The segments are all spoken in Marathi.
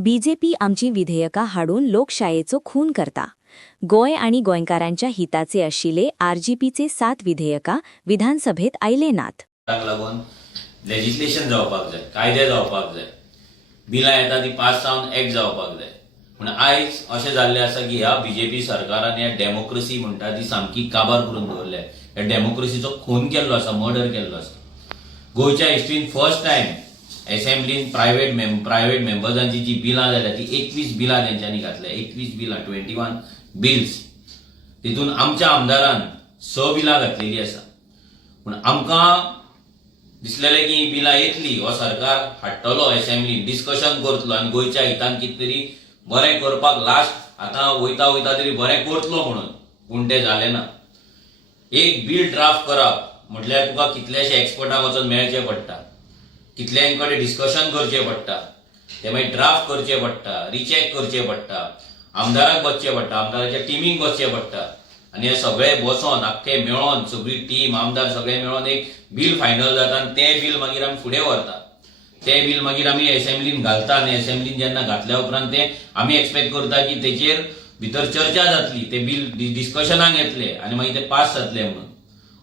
बीजेपी आमची विधेयका हाडून लोकशायेचो खून करता. गोय आणि गोंयकारांच्या हिताचे आशिल्ले आरजीपीचे 7 विधेयका विधानसभेत आयले नात. लागून लेजिस्लेशन जावपाक जाय, कायदे जावपाक जाय, बिलां येता ती पास जावन एक्ट जावपाक जाय. पूण आयज अशें जाल्लें आसा की ह्या बीजेपी सरकारान ह्या डेमोक्रेसी म्हणटा ती सामकी काबार करून दवरल्या. ह्या डेमोक्रेसीचो खून केल्लो आसा, मर्डर केल्लो आसा. गोंयच्या हिस्ट्रीन फर्स्ट टायम असेंब्लीन प्रायव्हेट मेंबर्सांची जी बिलां जाल्यात ती 21 बिलां तेंच्यांनी घातल्या. 21 बिलां, 21 बिल्स. तितून आमच्या आमदारान 6 बिलां घातलेली आसा. पूण आमकां दिसलेलें की ही बिलां येतली, हो सरकार हाडटलो असेंब्लीन, डिस्कशन करतलो आनी गोंयच्या हितान कितें तरी बरें करपाक लास्ट आतां वयता वयता तरी बरें करतलो म्हणून. पूण तें जालें ना. एक बिल ड्राफ्ट करप म्हटल्यार तुका कितलेशे एक्सपर्टाक वचून मेळचें पडटा, कितल्यांकडेन डिस्कशन करचें पडटा, ते मागीर ड्राफ्ट करचें पडटा, रिचेक करचें पडटा, आमदाराक बसचें पडटा, आमदाराच्या टिमीक बसचें पडटा आनी हे सगळे बसोन आख्खे मेळोन सगळी टीम आमदार सगळे मेळोन एक बिल फायनल जाता आनी तें बिल मागीर आमी फुडें व्हरता. तें बिल मागीर आमी असेंब्लीन घालता आनी असेंब्लीन जेन्ना घातल्या उपरांत तें आमी एक्सपेक्ट करता की तेचेर भितर चर्चा जातली, तें बिल डिस्कशनाक येतलें आनी मागीर तें पास जातलें म्हणून.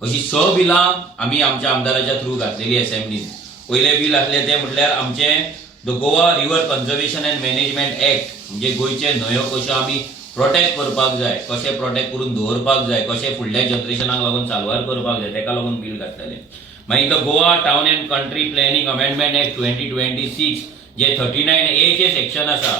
अशी 6 बिलां आमी आमच्या आमदाराच्या थ्रू घातलेली असेंब्लीन. पयलें बिल आसलें तें म्हटल्यार आमचें the Goa river conservation and management act, म्हणजे गोंयचे न्हंयो कश्यो आमी प्रोटेक्ट करपाक जाय, कशें प्रोटेक्ट करून दवरपाक जाय, कशें फुडल्या जनरेशनाक लागून चालवार करपाक जाय, तेका लागून बिल घातलेलें. मागीर the Goa town and country planning amendment act 2026 जे 39A चे सेक्शन आसा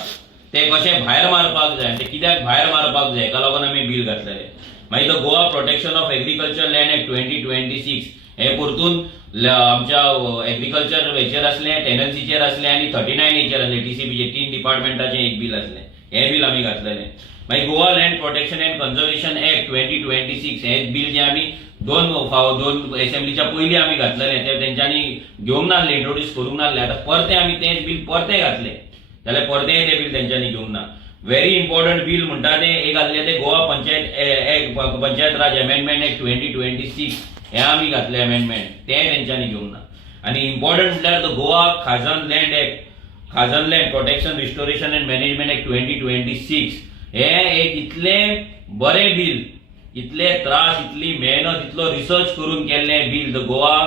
ते कशें भायर मारपाक जाय, ते कित्याक भायर मारपाक जाय हेका लागून आमी बिल घातलेलें. मागीर the Goa protection of agriculture land act 2026 हे परतून आमच्या एग्रीकल्चर हेचेर असलें, टेनन्सीचेर असलें आनी 39A चेर असलें, TCPचे 3 डिपार्टमेंटाचें एक बिल असलें. हें बिल आमी घातलेलें. मागीर Goa land protection and conservation act 2026 हे बिल जे आमी दोन असेंब्लीच्या पयलीं आमी घातलेलें, ते तेंच्यांनी घेवंक नासलें, इंट्रोड्यूस करूंक नासलें. आतां परतें आमी तें बिल परतें घातलें जाल्यार परतेंय तें बिल तेंच्यांनी घेवंक ना. व्हेरी इम्पॉर्टंट बिल म्हणटा तें एक आसलें तें गोवा पंचायत राज अमेंडमेंट एक्ट 2026 हे आमी घातलें अमेंडमेंट, तें तेंच्यांनी घेवंक ना. आनी इम्पॉर्टंट म्हटल्यार the Goa Khazan land act, Khazan land protection restoration and management act 2026 हे एक इतलें बरें बिल, इतले त्रास, इतली मेहनत, इतलो रिसर्च करून केल्लें bill the Goa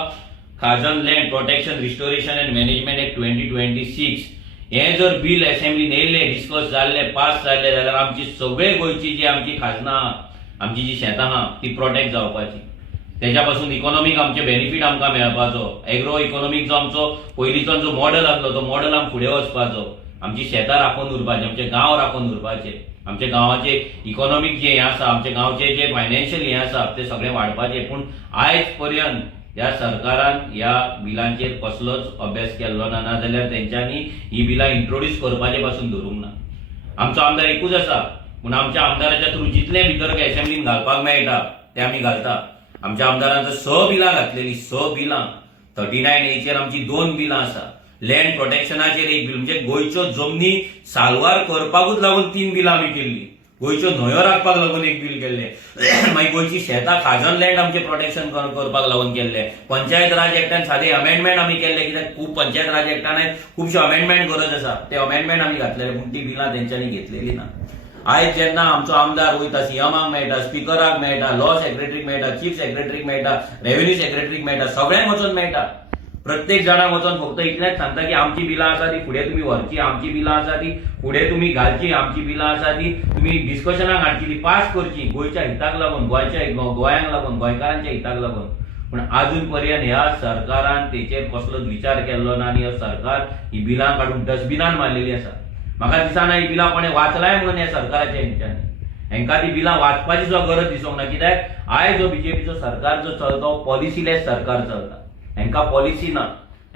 Khazan land protection restoration and management act 2026 हे जर बिल असेंब्लीन येयल्लें, डिस्कस जाल्लें, पास जाल्लें जाल्यार आमची सगळे गोंयची जी आमची खाजनां आहा, आमची जी शेतां आहा ती प्रोटेक्ट जावपाची. तेच्या पासून इकॉनॉमीक आमचे बेनिफीट आमकां मेळपाचो. एग्रो इकॉनॉमीक जो आमचो पयलींचो जो मॉडल आसलो तो मॉडल आमकां फुडें वचपाचो. आमची शेतां राखून उरपाची, आमचे गांव राखून उरपाचे, आमच्या गांवाचे इकॉनॉमीक जे हें आसा, आमच्या गांवचे जे फायनान्शियल हें आसा ते सगळें वाडपाचें. पूण आयज पर्यंत ह्या सरकारान ह्या बिलांचेर कसलोच अभ्यास केल्लो ना, नाजाल्यार तेंच्यांनी ही बिलां इंट्रोड्यूस करपाचे पासून धरूंक ना. आमचो आमदार एकूच आसा, पूण आमच्या आमदाराच्या थ्रू जितलें भितर असेंब्लीन घालपाक मेळटा तें आमी घालता. आमच्या आमदारान 6 बिलां घातलेली, 6 बिलां. 39A चेर आमची 2 बिलां आसा. लँड प्रोटेक्शनाचेर एक बिल, म्हणजे गोंयच्यो जमनी सालवार करपाकूच लागून 3 बिलां आमी केल्ली. गोंयच्यो न्हंयो राखपाक लागून एक बिल केल्लें. मागीर गोंयची शेतां खाजन लँड आमचे प्रोटेक्शन करपाक लागून केल्लें. पंचायत राज एक्टान सादें अमेंडमेंट आमी केल्लें, कित्याक खूब पंचायत राज एक्टान खुबशे अमेंडमेंट गरज आसा, ते अमेंडमेंट आमी घातलेले, पूण ती बिलां तेंच्यांनी घेतलेली ना. आयज जेन्ना आमचो आमदार वयता, सीएमाक मेळटा, स्पिकराक मेळटा, लॉ सेक्रेटरीक मेळटा, चीफ सेक्रेटरीक मेळटा, रेव्हेन्यू सेक्रेटरीक मेळटा, सगळ्यांक वचून मेळटा. प्रत्येक जाणाक वचून फक्त इतलेंच सांगता की आमची बिलां आसा ती फुडें तुमी व्हरची, आमची बिलां आसा ती फुडें तुमी घालची, आमची बिलां आसा ती तुमी डिस्कशनाक हाडची, ती पास करची, गोंयच्या हिताक लागून, गोंयांक लागून, गोंयकारांच्या हिताक लागून. पूण आजून पर्यंत ह्या सरकारान तेचेर कसलोच विचार केल्लो ना आनी हो सरकार ही बिलां काडून डस्टबिनान मारलेली आसा. म्हाका दिसना ही बिलां कोणें वाचलाय म्हणून ह्या सरकाराच्या हेंच्यांनी. हेंकां ती बिलां वाचपाची सुद्दां गरज दिसूंक ना, कित्याक आयज जो बीजेपीचो सरकार जो चलता तो पॉलिसीलेस सरकार चलता. हेंकां पॉलिसी ना,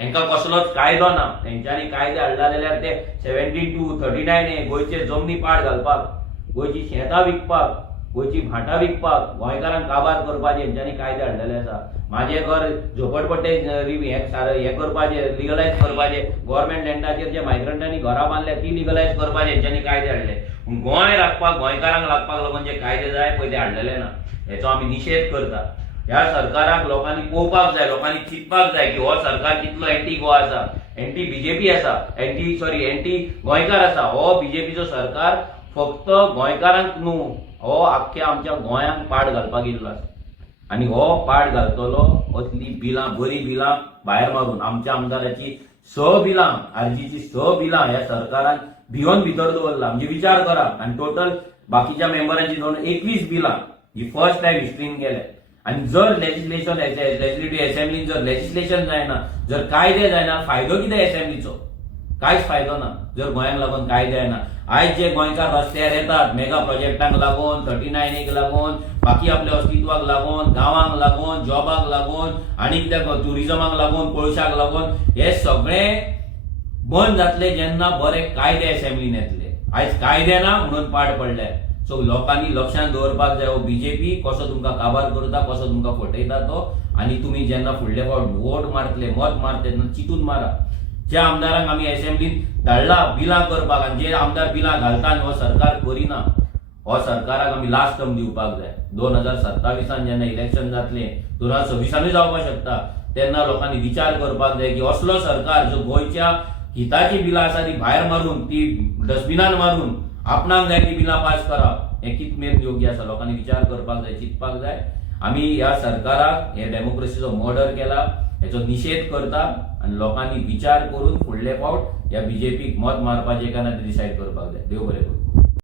हेंकां कसलोच कायदो ना. तेंच्यांनी कायदे हाडला जाल्यार ते 72, 39A गोंयचे जमनी पाड घालपाक, गोंयची शेतां विकपाक, गोंयची भाटां विकपाक, गोंयकारांक काबार करपाचे हेंच्यांनी कायदे हाडलेले आसा. माझे घर झोपडपट्टे हे करपाचे, लिगलायज करपाचे, गव्हर्मेंट लँडाचेर जे मायग्रंटांनी घरां बांदल्या ती लिगलायज करपाचे हेंच्यांनी कायदे हाडले. पूण गोंय राखपाक, गोंयकारांक लागपाक लागून जे कायदे जाय पळय ते हाडलेले ना. हेचो आमी निशेध करता. ह्या सरकाराक लोकांनी पळोवपाक जाय, लोकांनी चिंतपाक जाय की हो सरकार कितलो एंटी गोवा आसा, एंटी बीजेपी आसा, एंटी गोंयकार आसा. हो बीजेपीचो सरकार फक्त गोंयकारांक न्हू, हो आख्ख्या आमच्या गोंयांक पाड घालपाक येयल्लो आसा. आनी हो पाड घालतलो असली बिलां, बरी बिलां भायर मारून आमच्या आमदाराची 6 बिलां, आरजीची 6 बिलां ह्या सरकारान भिवन भितर दवरला. म्हणजे विचार करा. आनी टोटल बाकीच्या मेंबरांची धरून 21 बिलां ही फर्स्ट टाइम हिस्ट्रीन गेले. आनी जर लेजिस्लेटिव्ह असेंब्लीन जर लेजिस्लेशन जायना, जर कायदे जायना, फायदो कितें असेंब्लीचो? कांयच फायदो ना जर गोंयांक लागून कायदे जायना. आयज जे गोंयकार रस्त्यार येतात मेगा प्रोजेक्टांक लागून, 39 लागून, बाकी आपल्या अस्तित्वाक लागून, गांवांक लागून, जॉबाक लागून, आनी कित्याक ट्युरिजमाक लागून, कोळशाक लागून, हे सगळे बंद जातले जेन्ना बरे कायदे असेंब्लीन येतले. आयज कायदे ना म्हणून पाड पडले. सो लोकांनी लक्षांत दवरपाक जाय, हो बीजेपी कसो तुमकां काबार करता, कसो तुमकां फटयता तो. आनी तुमी जेन्ना फुडले फावट वोट मारतले, मत मारतले तेन्ना चिंतून मारा. ज्या आमदारांक आमी असेंब्लीन धाडला बिलां करपाक, आनी जे आमदार बिलां घालता आनी हो सरकार करिना, हो सरकाराक आमी लास्ट टर्म दिवपाक जाय. 2027 जेन्ना इलेक्शन जातले, 2026 जावपाक शकता, तेन्ना लोकांनी विचार करपाक जाय की असलो सरकार जो गोंयच्या हिताची बिलां आसा ती भायर मारून, ती डस्टबिनान मारून आपणाक जाय ती बिलां पास करप, हें कितमेर योग्य आसा? लोकांनी विचार करपाक जाय, चिंतपाक जाय. आमी ह्या सरकाराक हे डेमोक्रेसीचो मर्डर केला हेचो निषेध करता. आनी लोकांनी विचार करून फुडले फावट ह्या बीजेपीक मत मारपाचें काय ना ते डिसायड करपाक जाय. देव बरें करूं.